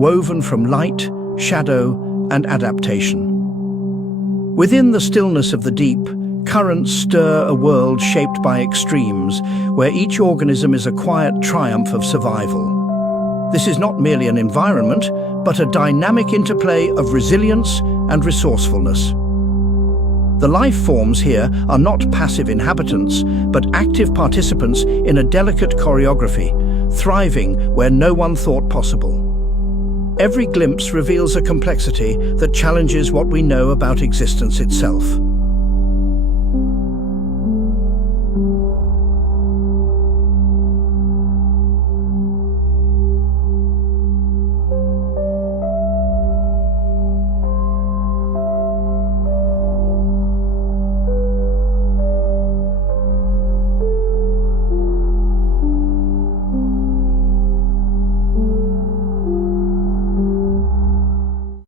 woven from light, shadow, and adaptation. Within the stillness of the deep, currents stir a world shaped by extremes, where each organism is a quiet triumph of survival. This is not merely an environment, but a dynamic interplay of resilience and resourcefulness. The life forms here are not passive inhabitants, but active participants in a delicate choreography, thriving where no one thought possible. Every glimpse reveals a complexity that challenges what we know about existence itself.